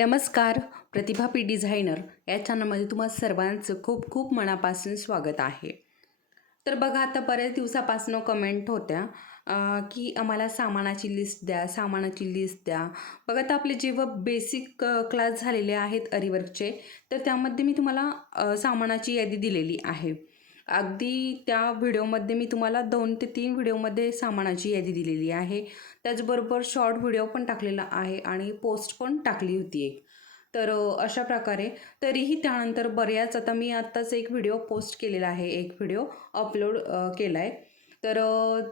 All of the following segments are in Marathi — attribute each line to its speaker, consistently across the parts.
Speaker 1: नमस्कार प्रतिभा पी डिझायनर. या चॅनलमध्ये तुम्हाला सर्वांचं खूप खूप मनापासून स्वागत आहे. तर बघा आता बऱ्याच दिवसापासून कमेंट होत्या की आम्हाला सामानाची लिस्ट द्या सामानाची लिस्ट द्या. बघा आता आपले जेव्हा बेसिक क्लास झालेले आहेत अरिवर्कचे तर त्यामध्ये मी तुम्हाला सामानाची यादी दिलेली आहे. अगदी त्या व्हिडिओमध्ये मी तुम्हाला दोन ते तीन व्हिडिओमध्ये सामानाची यादी दिलेली आहे. त्याचबरोबर शॉर्ट व्हिडिओ पण टाकलेला आहे आणि पोस्ट पण टाकली होती एक. तर अशा प्रकारे. तरीही त्यानंतर बऱ्याच आता मी आत्ताच एक व्हिडिओ पोस्ट केलेला आहे एक व्हिडिओ अपलोड केला आहे तर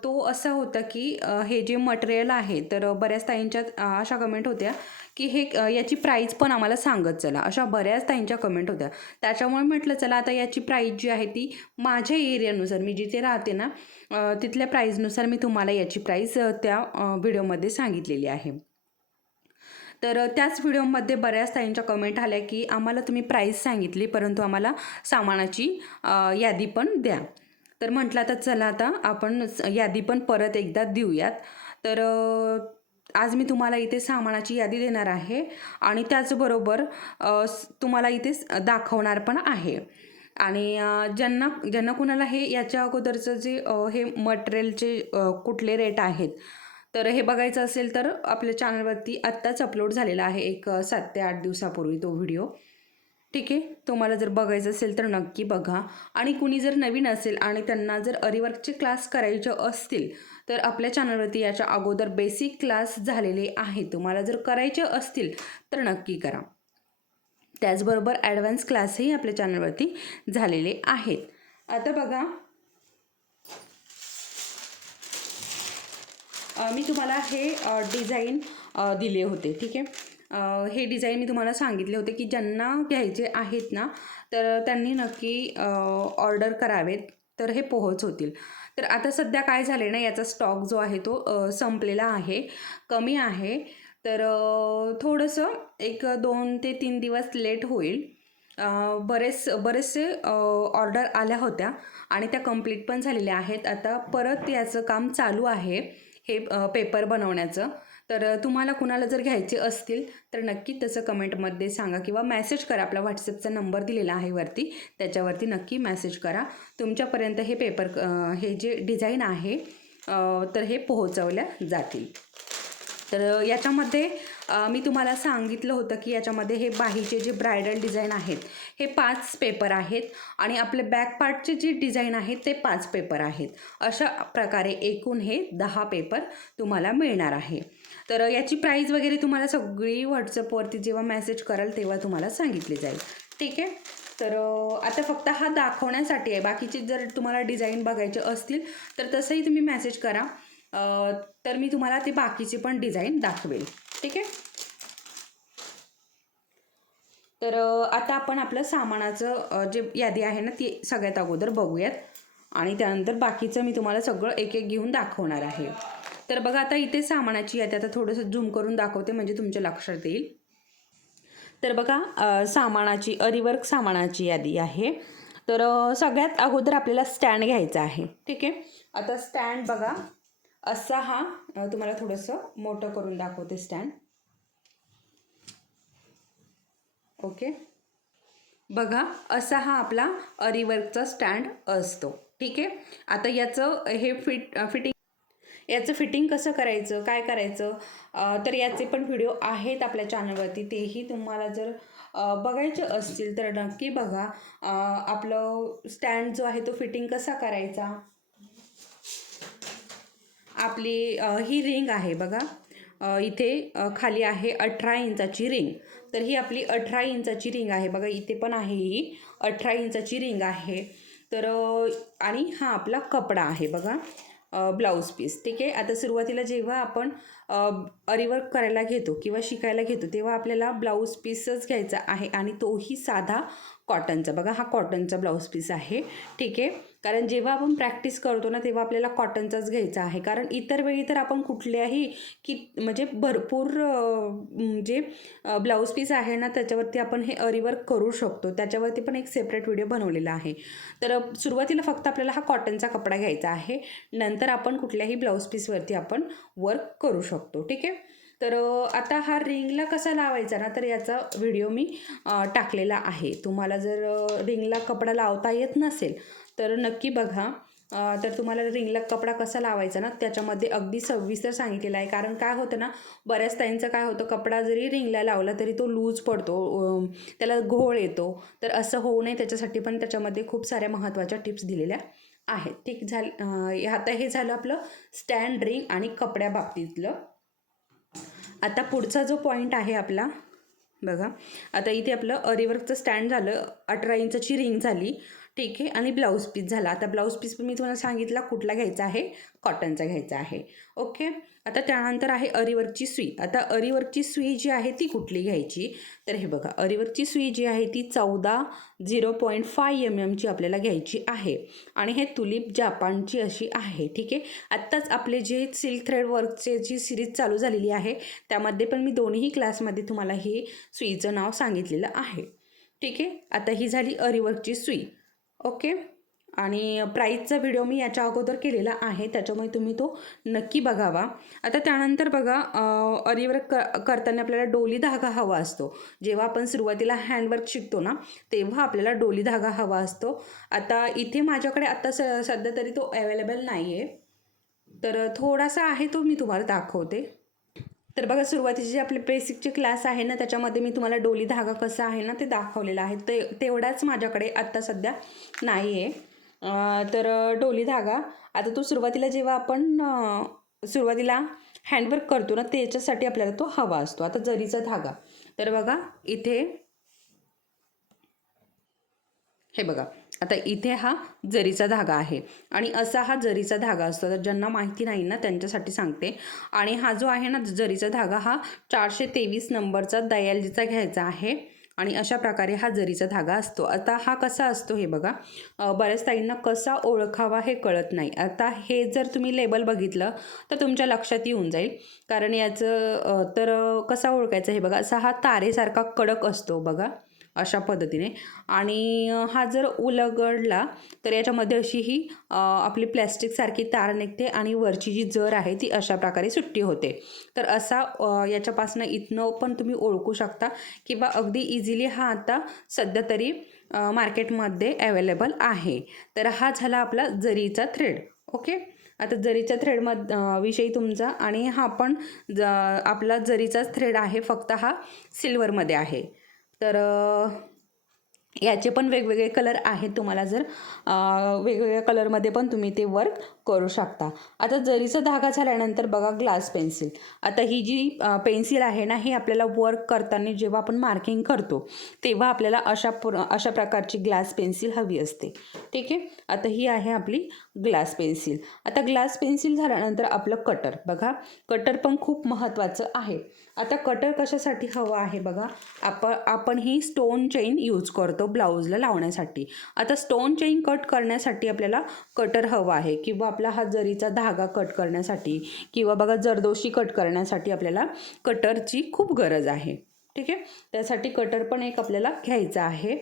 Speaker 1: तो असं होता की हे जे मटेरियल आहे तर बऱ्याच ताईंच्या अशा कमेंट होत्या की हे याची प्राईज पण आम्हाला सांगत चला. अशा बऱ्याच ताईंच्या कमेंट होत्या. त्याच्यामुळे म्हटलं चला आता याची प्राईज जी आहे ती माझ्या एरियानुसार मी जिथे राहते ना तिथल्या प्राईजनुसार मी तुम्हाला याची प्राईज त्या व्हिडिओमध्ये सांगितलेली आहे. तर त्याच व्हिडिओमध्ये बऱ्याच ताईंच्या कमेंट आल्या की आम्हाला तुम्ही प्राईस सांगितली परंतु आम्हाला सामानाची यादी पण द्या. तर म्हटलं आता चला आता आपण यादी पण परत एकदा देऊयात. तर आज मी तुम्हाला इथे सामानाची यादी देणार आहे आणि त्याचबरोबर तुम्हाला इथे दाखवणार पण आहे. आणि ज्यांना ज्यांना कुणाला हे याच्या अगोदरचं जे हे मटेरियलचे कुठले रेट आहेत तर हे बघायचं असेल तर आपल्या चॅनलवरती आत्ताच अपलोड झालेला आहे एक सात ते आठ दिवसापूर्वी तो व्हिडिओ. ठीक आहे? तुम्हाला जर बघायचं असेल तर नक्की बघा. आणि कुणी जर नवीन असेल आणि त्यांना जर अरिवर्कचे क्लास करायचे असतील तर आपल्या चॅनलवरती याच्या अगोदर बेसिक क्लास झालेले आहेत. तुम्हाला जर करायचे असतील तर नक्की करा. त्याचबरोबर ॲडव्हान्स क्लासही आपल्या चॅनलवरती झालेले आहेत. आता बघा. मी तुम्हाला हे डिझाईन दिले होते. ठीक आहे? हे डिझाईन मी तुम्हाला सांगितले होते की ज्यांना घ्यायचे आहेत ना तर त्यांनी नक्की ऑर्डर करावेत तर हे पोहोच होतील. तर आता सध्या काय झाले ना याचा स्टॉक जो आहे तो संपलेला आहे कमी आहे. तर थोडंसं एक दोन ते तीन दिवस लेट होईल. बरेच बरेचसे ऑर्डर आल्या होत्या आणि त्या कंप्लीट पण झालेल्या आहेत. आता परत याचं काम चालू आहे हे पेपर बनवण्याचं. तर तुम्हाला कुणाला जर घ्यायचे असतील तर नक्की तसं कमेंटमध्ये सांगा किंवा मॅसेज करा. आपला व्हॉट्सअपचा नंबर दिलेला आहे वरती. त्याच्यावरती नक्की मॅसेज करा. तुमच्यापर्यंत हे पेपर हे जे डिझाईन आहे तर हे पोहोचवल्या जातील. तर याच्यामध्ये मी तुम्हाला सांगितलं होतं की याच्यामध्ये हे बाहीचे जे ब्रायडल डिझाईन आहेत हे पाच पेपर आहेत आणि आपले बॅक पार्टचे जे डिझाईन आहेत ते पाच पेपर आहेत. अशा प्रकारे एकूण हे दहा पेपर तुम्हाला मिळणार आहे. तर याची प्राईज वगैरे तुम्हाला सगळी व्हॉट्सअपवरती जेव्हा मेसेज कराल तेव्हा तुम्हाला सांगितले जाईल. ठीक आहे? तर आता फक्त हा दाखवण्यासाठी आहे. बाकीचे जर तुम्हाला डिझाईन बघायचे असतील तर तसंही तुम्ही मेसेज करा. तर मी तुम्हाला ते बाकीचे पण डिझाईन दाखवेल. ठीक आहे? तर आता आपण आपलं सामानाचं जे यादी आहे ना ती सगळ्यात अगोदर बघूयात. आणि त्यानंतर बाकीचं मी तुम्हाला सगळं एक एक घेऊन दाखवणार आहे. तर बघा आता इथे सामानाची यादी आता थोडंसं झूम करून दाखवते म्हणजे तुमच्या लक्षात येईल. तर बघा सामानाची अरिवर्क सामानाची यादी आहे. तर सगळ्यात अगोदर आपल्याला स्टँड घ्यायचा आहे. ठीक आहे? आता स्टँड बघा असा हा तुम्हाला थोडंसं मोठं करून दाखवते स्टँड. ओके? बघा असा हा आपला अरिवर्कचा स्टँड असतो. ठीक आहे? आता याचं हे फिट फिटिंग याचं फिटिंग कसं करायचं काय करायचं तर याचे पण व्हिडिओ आहेत आपल्या चॅनलवरती. तेही तुम्हाला जर बघायचे असतील तर नक्की बघा. आपलं स्टँड जो आहे तो फिटिंग कसा करायचा? आपली ही रिंग आहे बघा. इथे खाली आहे अठरा इंचाची रिंग. तर ही आपली अठरा इंचाची रिंग आहे. बघा इथे पण आहे ही अठरा इंचाची रिंग आहे. तर आणि हा आपला कपडा आहे बघा. Blouse piece. ठीक आहे? आता सुरुवातीला जेव्हा आपण अरिवर्क करायला घेतो किंवा शिकायला घेतो तेव्हा आपल्याला ब्लाऊज पीसच घ्यायचा आहे आणि तोही साधा कॉटनचा बघा हा कॉटनचा ब्लाऊज पीस आहे. ठीक आहे? कारण जेव्हा आपण प्रॅक्टिस करतो ना तेव्हा आपल्याला कॉटनचाच घ्यायचा आहे. कारण इतर वेळी तर आपण कुठल्याही की म्हणजे भरपूर जे ब्लाऊज पीस आहे ना त्याच्यावरती आपण हे अरिवर्क करू शकतो. त्याच्यावरती पण एक सेपरेट व्हिडिओ बनवलेला आहे. तर सुरुवातीला फक्त आपल्याला हा कॉटनचा कपडा घ्यायचा आहे. नंतर आपण कुठल्याही ब्लाऊज पीसवरती आपण वर्क करू शकतो. ठीक आहे? तर आता हा रिंगला कसा लावायचा ना तर याचा व्हिडिओ मी टाकलेला आहे. तुम्हाला जर रिंगला कपडा लावता येत नसेल तर नक्की बघा. तर तुम्हाला रिंगला कपडा कसा लावायचा ना त्याच्यामध्ये अगदी सविस्तर सांगितलेलं आहे. कारण काय होतं ना बऱ्याच ताईंचं काय होतं कपडा जरी रिंगला लावला तरी तो लूज पडतो त्याला घोळ येतो. तर असं होऊ नये त्याच्यासाठी पण त्याच्यामध्ये खूप साऱ्या महत्त्वाच्या टिप्स दिलेल्या आहेत. ठीक झालं आता हे झालं आपलं स्टँड रिंग आणि कपड्याबाबतीतलं आता पुढचा जो पॉईंट आहे आपला बघा. आता इथे आपलं अरिवर्कचं स्टँड झालं अठरा इंचाची रिंग झाली. ठीक आहे आणि ब्लाऊज पीस झाला. आता ब्लाऊज पीस पण मी तुम्हाला सांगितला कुठला घ्यायचा आहे? कॉटनचा घ्यायचा आहे. ओके आता त्यानंतर आहे अरिवर्कची सुई. आता अरिवर्कची सुई जी आहे ती कुठली घ्यायची? तर हे बघा अरिवर्कची सुई जी आहे ती चौदा झिरो पॉईंट फाय एम एमची आपल्याला घ्यायची आहे. आणि हे तुलीप जापानची अशी आहे ठीक आहे? आत्ताच आपले जे सिल्क थ्रेड वर्कचे जी सिरीज चालू झालेली आहे त्यामध्ये पण मी दोन्ही क्लासमध्ये तुम्हाला ही सुईचं नाव सांगितलेलं आहे. ठीक आहे? आता ही झाली अरिवर्कची सुई. ओके? आणि प्राईजचा व्हिडिओ मी याच्या अगोदर केलेला आहे. त्याच्यामुळे तुम्ही तो नक्की बघावा. आता त्यानंतर बघा अरिवर्क क करताना आपल्याला डोली धागा हवा असतो. जेव्हा आपण सुरुवातीला हँडवर्क शिकतो ना तेव्हा आपल्याला डोली धागा हवा असतो. आता इथे माझ्याकडे आत्ता स सध्या तरी तो अवेलेबल नाही आहे तर थोडासा आहे तो मी तुम्हाला दाखवते. तर बघा सुरुवातीचे जे आपले बेसिकचे क्लास आहे ना त्याच्यामध्ये मी तुम्हाला डोली धागा कसा आहे ना ते दाखवलेलं आहे. ते तेवढाच माझ्याकडे आत्ता सध्या नाही आहे तर डोली धागा. आता तो सुरुवातीला जेव्हा आपण सुरुवातीला हँडवर्क करतो ना त्याच्यासाठी आपल्याला तो हवा असतो. आता जरीचा धागा. तर बघा इथे हे बघा. आता इथे हा जरीचा धागा आहे. आणि असा हा जरीचा धागा असतो. तर ज्यांना माहिती नाही ना त्यांच्यासाठी सांगते. आणि हा जो आहे ना जरीचा धागा हा चारशे तेवीस नंबरचा दयालजीचा घ्यायचा आहे. आणि अशा प्रकारे हा जरीचा धागा असतो. आता हा कसा असतो हे बघा. बऱ्याच ताईंना कसा ओळखावा हे कळत नाही. आता हे जर तुम्ही लेबल बघितलं तर तुमच्या लक्षात येऊन जाईल. कारण याचं तर कसा ओळखायचं हे बघा. असा हा तारेसारखा कडक असतो बघा. अशा पद्धतीने. आणि हा जर उलगडला तर याच्यामध्ये अशी ही आपली प्लॅस्टिकसारखी तार निघते आणि वरची जी जर आहे ती अशा प्रकारे सुट्टी होते. तर असा याच्यापासनं इथनं पण तुम्ही ओळखू शकता किंवा अगदी इझिली हा आता सध्या तरी मार्केटमध्ये अवेलेबल आहे. तर हा झाला आपला जरीचा थ्रेड ओके आता जरीच्या थ्रेडमध विषयी तुमचा आणि हा पण ज आपला जरीचाच थ्रेड आहे फक्त हा सिल्वरमध्ये आहे. तर याचे पण वेगवेगळे कलर आहेत तुम्हाला जर. वेगवेगळ्या कलरमध्ये पण तुम्ही ते वर्क करू शकता. आता जरीचा धागा झाल्यानंतर बघा ग्लास पेन्सिल आता ही जी पेन्सिल आहे ना ही आपल्याला वर्क करताना जेव्हा आपण मार्किंग करतो तेव्हा आपल्याला अशा पुर अशा प्रकारची ग्लास पेन्सिल हवी असते. ठीक आहे? आता ही आहे आपली ग्लास पेन्सिल आता ग्लास पेन्सिल झाल्यानंतर आपलं कटर बघा कटर पण खूप महत्त्वाचं आहे. आता कटर कशासाठी हवं आहे बघा? आप आपण ही स्टोन चेन यूज करतो ब्लाऊजला लावण्यासाठी. आता स्टोन चेन कट करण्यासाठी आपल्याला कटर हवं आहे किंवा आपला हा जरीचा धागा कट करण्यासाठी किंवा बघा जरदोशी कट करण्यासाठी आपल्याला कटरची खूप गरज आहे. ठीक आहे? त्यासाठी कटर पण एक आपल्याला घ्यायचा आहे.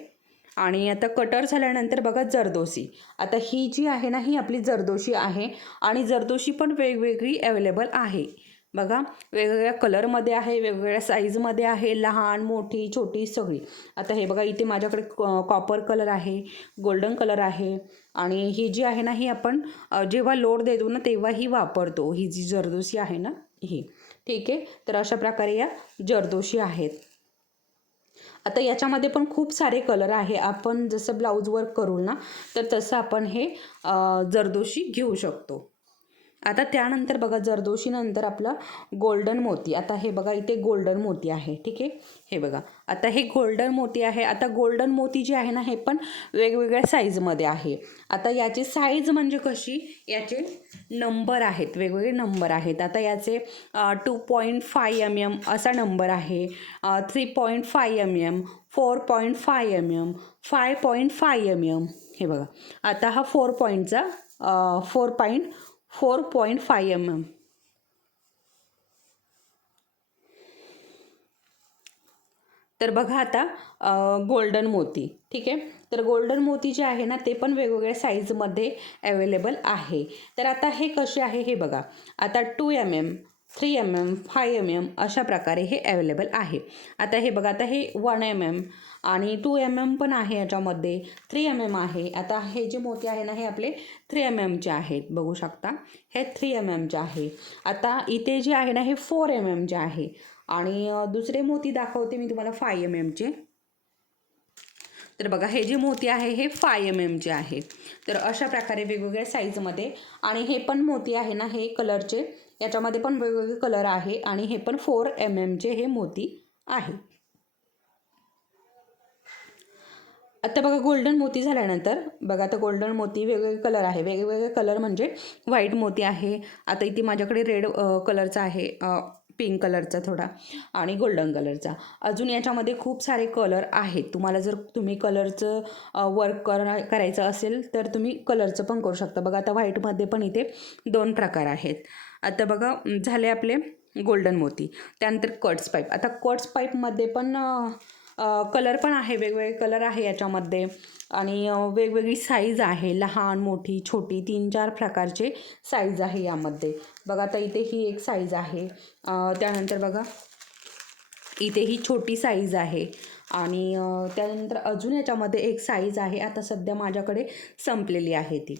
Speaker 1: आणि आता कटर झाल्यानंतर बघा जरदोशी. आता ही जी आहे ना ही आपली जरदोशी आहे आणि जरदोशी पण वेगवेगळी अवेलेबल आहे. बघा वेगवेगळ्या कलरमध्ये आहे वेगवेगळ्या साईजमध्ये आहे लहान मोठी छोटी सगळी. आता हे बघा इथे माझ्याकडे कॉपर कलर आहे गोल्डन कलर आहे. आणि ही जी आहे ना ही आपण जेव्हा लोड देतो ना तेव्हा ही वापरतो. ही जी जरदोशी आहे ना ही. ठीक आहे? तर अशा प्रकारे या जरदोशी आहेत. आता याच्यामध्ये पण खूप सारे कलर आहे. आपण जसं ब्लाऊज वर्क करू ना तर तसं आपण हे जरदोशी घेऊ शकतो. आता त्यानंतर बघा जरदोशीनंतर आपलं गोल्डन मोती. आता हे बघा इथे गोल्डन मोती आहे ठीक आहे? हे बघा आता हे गोल्डन मोती आहे. आता गोल्डन मोती जे आहे ना हे पण वेगवेगळ्या साईजमध्ये आहे. आता याची साईज म्हणजे कशी? याचे नंबर आहेत वेगवेगळे नंबर आहेत. आता याचे two point five M M असा नंबर आहे three point five M M four point five M M five point five M M हे बघा आता हा फोर पॉईंटचा four point four point five M M. तर बघा आता गोल्डन मोती ठीक आहे? तर गोल्डन मोती जे आहे ना ते पण वेगवेगळ्या साईजमध्ये अवेलेबल आहे. तर आता हे कसे आहे हे बघा. आता two M M three M M five M M अशा प्रकारे हे अवेलेबल आहे. आता हे बघा आता हे वन एम एम आणि टू एम एम पण आहे याच्यामध्ये. थ्री एम एम आहे. आता हे जे मोती आहे ना हे आपले थ्री एम एमचे आहेत. बघू शकता. हे थ्री एम एमचे आहे. आता इथे जे आहे ना हे फोर एम एमचे आहे. आणि दुसरे मोती दाखवते मी तुम्हाला फाय एम एमचे तर बघा हे जे मोती आहे हे फाय एम एमचे आहे. तर अशा प्रकारे वेगवेगळ्या साईजमध्ये आणि हे पण मोती आहे ना हे कलरचे याच्यामध्ये पण वेगवेगळे कलर आहे. आणि हे पण फोर एम एमचे हे मोती आहे. आता बघा गोल्डन मोती झाल्यानंतर बघा आता गोल्डन मोती वेगवेगळे कलर आहे. वेगवेगळे कलर म्हणजे व्हाईट मोती आहे. आता इथे माझ्याकडे रेड कलरचा आहे. पिंक कलरचा थोडा आणि गोल्डन कलरचा अजून याच्यामध्ये खूप सारे कलर आहेत. तुम्हाला जर तुम्ही कलरचं वर्क कर करायचं असेल तर तुम्ही कलरचं पण करू शकता. बघा आता व्हाईटमध्ये पण इथे दोन प्रकार आहेत. आता बघा झाले आपले गोल्डन मोती. त्यानंतर कट्स पाईप आता कट्स पाईपमध्ये पण कलर पण आहे वेगवेगळे कलर आहे याच्यामध्ये. आणि वेगवेगळी साईज आहे लहान मोठी छोटी तीन चार प्रकारचे साईज आहे यामध्ये. बघा आता इथे ही एक साईज आहे. त्यानंतर बघा इथे ही छोटी साईज आहे. आणि त्यानंतर अजून याच्यामध्ये एक साईज आहे आता सध्या माझ्याकडे संपलेली आहे ती.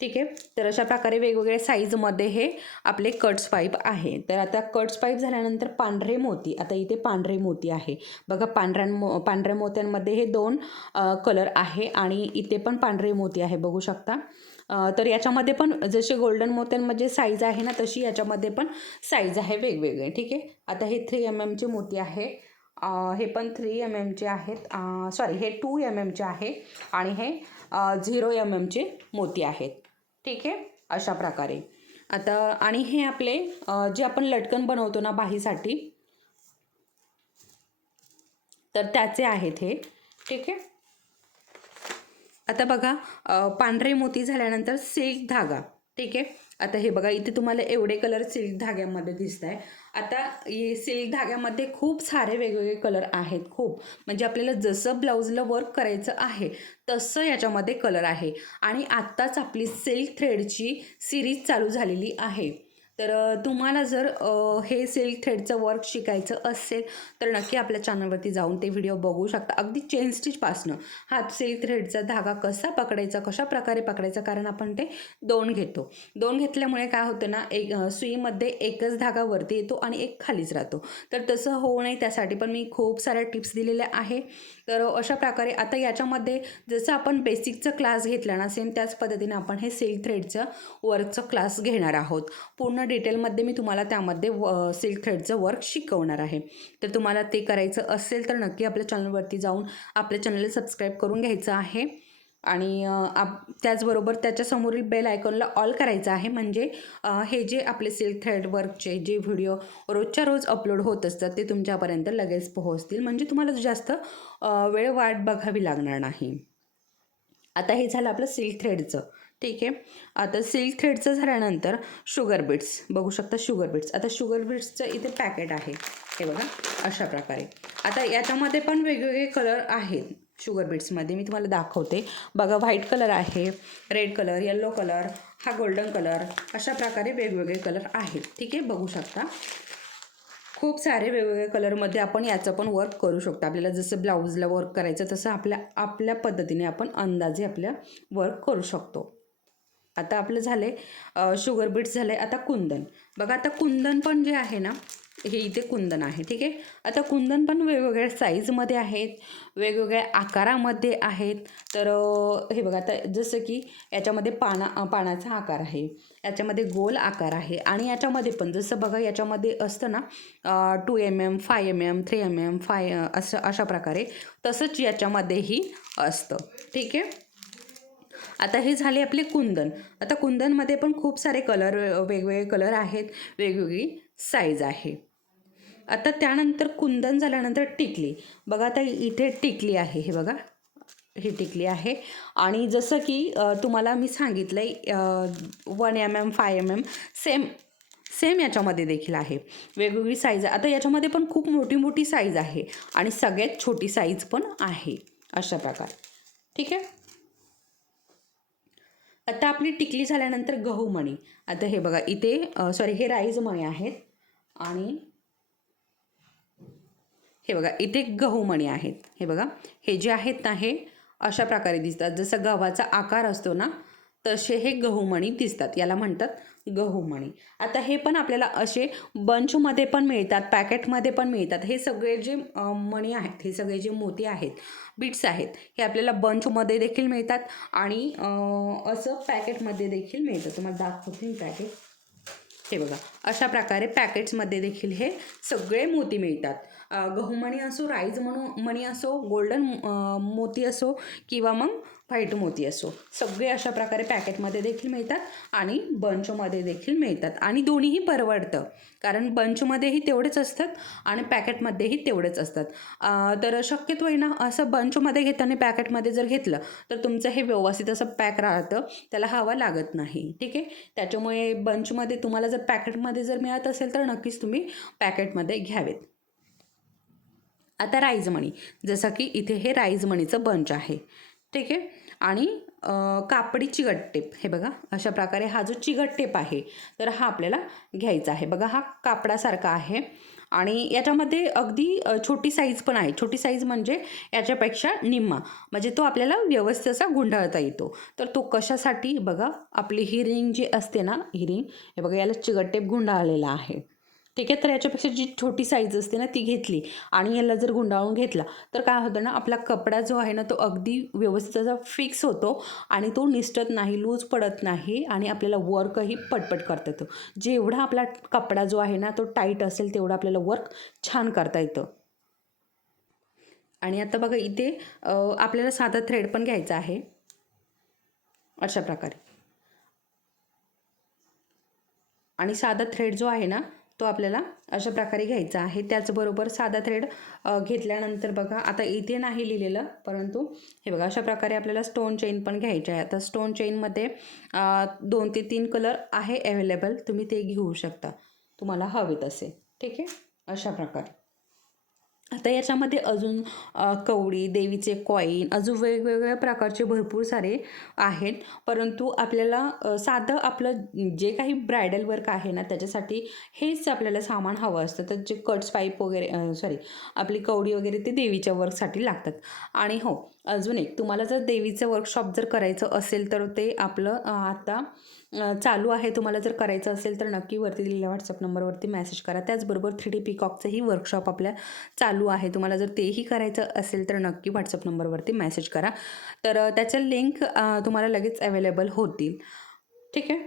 Speaker 1: ठीक आहे? तर अशा प्रकारे वेगवेगळ्या साईजमध्ये हे आपले कट्स पाईप आहे. तर आता कट्स पाईप झाल्यानंतर पांढरे मोती. आता इथे पांढरे मोती आहे. बघा पांढऱ्या मो पांढऱ्या मोत्यांमध्ये हे दोन कलर आहे आणि इथे पण पांढरे मोती आहे. बघू शकता. तर याच्यामध्ये पण जसे गोल्डन मोत्यांमध्ये साईज आहे ना तशी याच्यामध्ये पण साईज आहे वेगवेगळे. ठीक आहे? आता हे थ्री एम एमचे मोती आहे. हे पण थ्री एम एमचे आहेत. सॉरी हे टू एम एमचे आहे आणि हे झिरो एम एमचे मोती आहेत. ठीक आहे? अशा प्रकारे. आता आणि हे आपले जे आपण लटकन बनवतो ना बाहीसाठी तर त्याचे आहेत हे. ठीक आहे? आता बघा पांढरे मोती झाल्यानंतर सिल्क धागा. ठीक आहे? आता हे बघा इथे तुम्हाला एवढे कलर सिल्क धाग्यामध्ये दिसत आहे आता हे सिल्क धाग्यामध्ये खूप सारे वेगवेगळे कलर आहेत खूप. म्हणजे आपल्याला जसं ब्लाऊजला वर्क करायचं आहे तसं याच्यामध्ये कलर आहे. आणि आत्ताच आपली सिल्क थ्रेडची सिरीज चालू झालेली आहे. तर तुम्हाला जर हे सिल्क थ्रेडचं वर्क शिकायचं असेल तर नक्की आपल्या चॅनलवरती जाऊन ते व्हिडिओ बघू शकता. अगदी चेन स्टिचपासनं हा सिल्क थ्रेडचा धागा कसा पकडायचा कशा प्रकारे पकडायचा कारण आपण ते दोन घेतो. दोन घेतल्यामुळे काय होतं ना एक सुईमध्ये एकच धागा वरती येतो आणि एक खालीच राहतो. तर तसं होऊ नये त्यासाठी पण मी खूप साऱ्या टिप्स दिलेल्या आहे. तर अशा प्रकारे आता याच्यामध्ये जसं आपण बेसिकचा क्लास घेतला ना सेम त्याच पद्धतीने आपण हे सिल्क थ्रेडचं वर्कचं क्लास घेणार आहोत. पूर्ण डिटेलमध्ये मी तुम्हाला त्यामध्ये व सिल्क थ्रेडचं वर्क शिकवणार आहे. तर तुम्हाला ते करायचं असेल तर नक्की आपल्या चॅनलवरती जाऊन आपल्या चॅनलला सबस्क्राईब करून घ्यायचं आहे. आणि आप त्याचबरोबर त्याच्यासमोरील बेल आयकॉनला ऑल करायचं आहे. म्हणजे हे जे आपले सिल्क थ्रेड वर्कचे जे व्हिडिओ रोजच्या रोज अपलोड होत असतात ते तुमच्यापर्यंत लगेच पोहोचतील. म्हणजे तुम्हाला जास्त वेळ वाट बघावी लागणार नाही. आता हे झालं आपलं सिल्क थ्रेडचं. ठीक आहे. आता सिल्क थ्रेडचं झाल्यानंतर शुगर बीट्स. बघू शकता शुगर बीट्स. आता शुगर बीट्सचं इथे पॅकेट आहे. हे बघा अशा प्रकारे. आता याच्यामध्ये पण वेगवेगळे कलर आहेत शुगर बीट्समध्ये. मी तुम्हाला दाखवते. बघा व्हाईट कलर आहे रेड कलर येल्लो कलर हा गोल्डन कलर अशा प्रकारे वेगवेगळे कलर आहेत. ठीक आहे बघू शकता. खूप सारे वेगवेगळ्या कलरमध्ये आपण याचं पण वर्क करू शकतो. आपल्याला जसं ब्लाऊजला वर्क करायचं तसं आपल्या आपल्या पद्धतीने आपण अंदाजे आपल्या वर्क करू शकतो. आता आपलं झालं आहे शुगर बीट्स झाले आता कुंदन. बघा आता कुंदन पण जे आहे ना हे इथे कुंदन आहे ठीक आहे? आता कुंदन पण वेगवेगळ्या साईजमध्ये आहेत वेगवेगळ्या आकारामध्ये आहेत. तर हे बघा आता जसं की याच्यामध्ये पाना पानाचा आकार आहे याच्यामध्ये गोल आकार आहे आणि याच्यामध्ये पण जसं बघा याच्यामध्ये असतं ना two M M five M M three M M five असं अशा प्रकारे तसंच याच्यामध्येही असतं ठीक आहे? आता हे झाले आपले कुंदन. आता कुंदनमध्ये पण खूप सारे कलर वेगवेगळे कलर आहेत. वेगवेगळी साईज आहे. आता त्यानंतर कुंदन झाल्यानंतर टिकली. बघा आता इथे टिकली आहे. हे बघा. ही टिकली आहे. आणि जसं की तुम्हाला मी सांगितलं आहे one M M five M M same same याच्यामध्ये देखील आहे. वेगवेगळी साईज आता याच्यामध्ये पण खूप मोठी मोठी साईज आहे. आणि सगळ्यात छोटी साईज पण आहे. अशा प्रकारे. ठीक आहे? आता आपली टिकली झाल्यानंतर गहू मणी. आता हे बघा इथे सॉरी हे राईज मणी आहेत. आणि हे बघा इथे गहूमणी आहेत. हे बघा हे जे आहेत ना हे अशा प्रकारे दिसतात. जसं गव्हाचा आकार असतो ना तसे हे गहूमणी दिसतात. याला म्हणतात गहूमणी. आता हे पण आपल्याला असे बंचमध्ये पण मिळतात पॅकेटमध्ये पण मिळतात. हे सगळे जे मणी आहेत हे सगळे जे मोती आहेत बिट्स आहेत हे आपल्याला बंचमध्ये देखील मिळतात आणि असं पॅकेटमध्ये देखील मिळतं. तुम्हाला दाखवते मी पॅकेट. हे बघा अशा प्रकारे पॅकेट्समध्ये देखील हे सगळे मोती मिळतात. गहूमणी असो राईज म्हणू मणी असो गोल्डन मोती असो किंवा मग व्हाईट मोती असो. सगळे अशा प्रकारे पॅकेटमध्ये देखील मिळतात आणि बंचमध्ये देखील मिळतात. आणि दोन्हीही परवडतं. कारण बंचमध्येही तेवढेच असतात आणि पॅकेटमध्येही तेवढेच असतात. तर शक्यतो आहे ना असं बंचमध्ये घेताना पॅकेटमध्ये जर घेतलं तर तुमचं हे व्यवस्थित असं पॅक राहतं. त्याला हवा लागत नाही. ठीक आहे? त्याच्यामुळे बंचमध्ये तुम्हाला जर पॅकेटमध्ये जर मिळत असेल तर नक्कीच तुम्ही पॅकेटमध्ये घ्यावेत. आता राईजमणी. जसं की इथे हे राईजमणीचं बंच आहे. ठीक आहे? आणि कापडी चिकट टेप हे बघा अशा प्रकारे हा जो चिगटटेप आहे तर हा आपल्याला घ्यायचा आहे. बघा हा कापडासारखा आहे. आणि याच्यामध्ये अगदी छोटी साईज पण आहे. छोटी साईज म्हणजे याच्यापेक्षा निम्मा. म्हणजे तो आपल्याला व्यवस्थित असा गुंडाळता येतो. तर तो कशासाठी? बघा आपली ही रिंग जी असते ना ही रिंग हे बघा याला चिगटटेप गुंडाळलेला आहे. ठीक आहे? तर याच्यापेक्षा जी छोटी साईज असते ना ती घेतली. आणि याला जर गुंडाळून घेतला तर काय होतं ना आपला कपडा जो आहे ना तो अगदी व्यवस्थित असा फिक्स होतो आणि तो निसटत नाही लूज पडत नाही आणि आपल्याला वर्कही पटपट करता येतं. जेवढा आपला कपडा जो आहे ना तो टाईट असेल तेवढा आपल्याला वर्क छान करता येतं. आणि आता बघा इथे आपल्याला साधा थ्रेड पण घ्यायचा आहे. अशा प्रकारे. आणि साधा थ्रेड जो आहे ना तो आपल्याला अशा प्रकारे घ्यायचा आहे. त्याचबरोबर साधा थ्रेड घेतल्यानंतर बघा आता इथे नाही लिहिलेलं परंतु हे बघा अशा प्रकारे आपल्याला स्टोन चेन पण घ्यायचे आहे. आता स्टोन चेनमध्ये दोन ते तीन कलर आहे अवेलेबल तुम्ही ते घेऊ शकता. तुम्हाला हवे तसे ठीक आहे? अशा प्रकारे. आता याच्यामध्ये अजून कवडी देवीचे कॉईन अजून वेगवेगळ्या प्रकारचे भरपूर सारे आहेत. परंतु आपल्याला साधं आपलं जे काही ब्रायडल वर्क आहे ना त्याच्यासाठी हेच आपल्याला सामान हवं असतं. तर जे कट्स पाईप वगैरे सॉरी आपली कवडी वगैरे ते देवीच्या वर्कसाठी लागतात. आणि हो अजून एक तुम्हाला जर देवीचं वर्कशॉप जर करायचं असेल तर ते आपलं आता चालू आहे. तुम्हाला जर करायचं असेल तर नक्की वरती दिलेल्या व्हॉट्सअप नंबरवरती मेसेज करा. त्याचबरोबर थ्री डी पिकॉकचंही वर्कशॉप आपल्या चालू आहे. तुम्हाला जर तेही करायचं असेल तर नक्की व्हॉट्सअप नंबरवरती मेसेज करा. तर त्याचं त्याच्या लिंक तुम्हाला लगेच अवेलेबल होतील. ठीक आहे?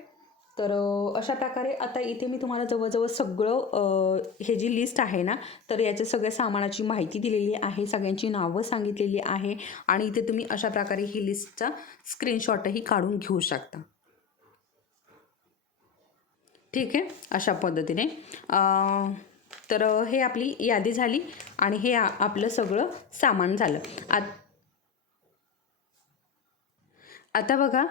Speaker 1: तर अशा प्रकारे आता इथे मी तुम्हाला जवळजवळ सगळं हे जी लिस्ट आहे ना तर याच्या सगळ्या सामानाची माहिती दिलेली आहे. सगळ्यांची नावं सांगितलेली आहे. आणि इथे तुम्ही अशा प्रकारे ही लिस्टचा स्क्रीनशॉटही काढून घेऊ शकता. ठीक आहे अशा पद्धतीने. तर हे आपली यादी झाली आणि हे आपलं सगळं सामान झालं. आत आता बघा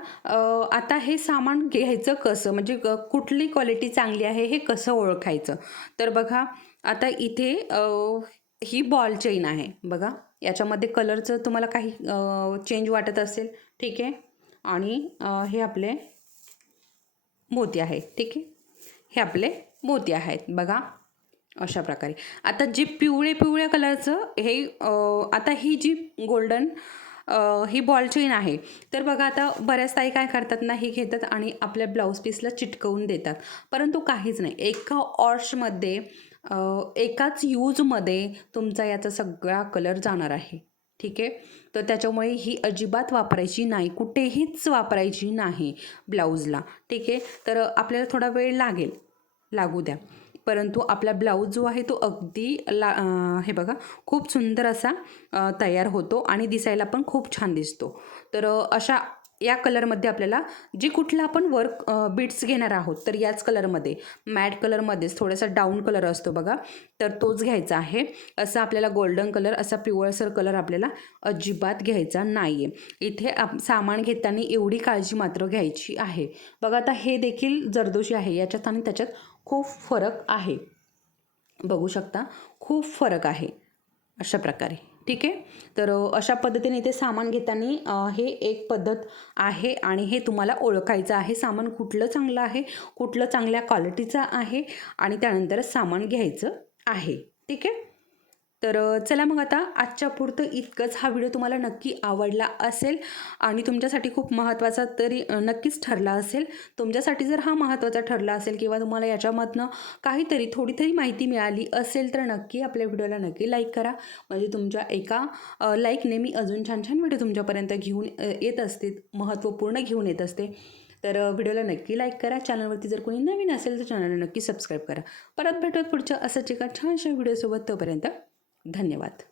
Speaker 1: आता हे सामान घ्यायचं कसं? म्हणजे क- कुठली क्वालिटी चांगली आहे हे कसं ओळखायचं? तर बघा आता इथे ही बॉल चेन आहे. बघा याच्यामध्ये कलरचं तुम्हाला काही चेंज वाटत असेल ठीक आहे? आणि हे आपले मोती आहे ठीक आहे? हे आपले मोती आहेत बघा अशा प्रकारे. आता जे पिवळे पिवळ्या कलरचं हे आता ही जी गोल्डन ही बॉल चेन आहे तर बघा आता बऱ्याच ताई काय करतात ना हे घेतात आणि आपल्या ब्लाऊज पीसला चिटकवून देतात. परंतु काहीच नाही. एका ऑर्शमध्ये एकाच यूजमध्ये तुमचा याचा सगळा कलर जाणार आहे. ठीक आहे? तर त्याच्यामुळे ही अजिबात वापरायची नाही कुठेहीच वापरायची नाही ब्लाऊजला. ठीक आहे? तर आपल्याला थोडा वेळ लागेल. लागू द्या. परंतु आपला ब्लाऊज जो आहे तो अगदी ला हे बघा खूप सुंदर असा तयार होतो आणि दिसायला पण खूप छान दिसतो. तर अशा या कलरमध्ये आपल्याला जे कुठला आपण वर्क बीट्स घेणार आहोत तर याच कलरमध्ये मॅट कलरमध्येच थोडासा डाऊन कलर असतो बघा तर तोच घ्यायचा आहे. असं आपल्याला गोल्डन कलर असा पिवळसर कलर आपल्याला अजिबात घ्यायचा नाही आहे इथे आप सामान घेताना एवढी काळजी मात्र घ्यायची आहे. बघा आता हे देखील जरदोशी आहे याच्यात आणि त्याच्यात खूप फरक आहे. बघू शकता खूप फरक आहे अशा प्रकारे. ठीक आहे? तर अशा पद्धतीने इथे सामान घेताना हे एक पद्धत आहे आणि हे तुम्हाला ओळखायचं आहे. सामान कुठलं चांगलं आहे कुठलं चांगल्या क्वालिटीचं आहे आणि त्यानंतरच सामान घ्यायचं आहे. ठीक आहे? तर चला मग आता आजच्या पुरतं इतकंच हा व्हिडिओ तुम्हाला नक्की आवडला असेल आणि तुमच्यासाठी खूप महत्त्वाचा तरी नक्कीच ठरला असेल. तुमच्यासाठी जर हा महत्त्वाचा ठरला असेल किंवा तुम्हाला याच्यामधनं काहीतरी थोडी तरी माहिती मिळाली असेल तर नक्की आपल्या व्हिडिओला नक्की लाईक करा. म्हणजे तुमच्या एका लाईकने मी अजून छान छान व्हिडिओ तुमच्यापर्यंत घेऊन येत असते. महत्त्वपूर्ण घेऊन येत असते. तर व्हिडिओला नक्की लाईक करा. चॅनलवरती जर कोणी नवीन असेल तर चॅनलला नक्की सबस्क्राईब करा. परत भेटत पुढच्या असंच एका छानशा व्हिडिओसोबत तोपर्यंत. धन्यवाद.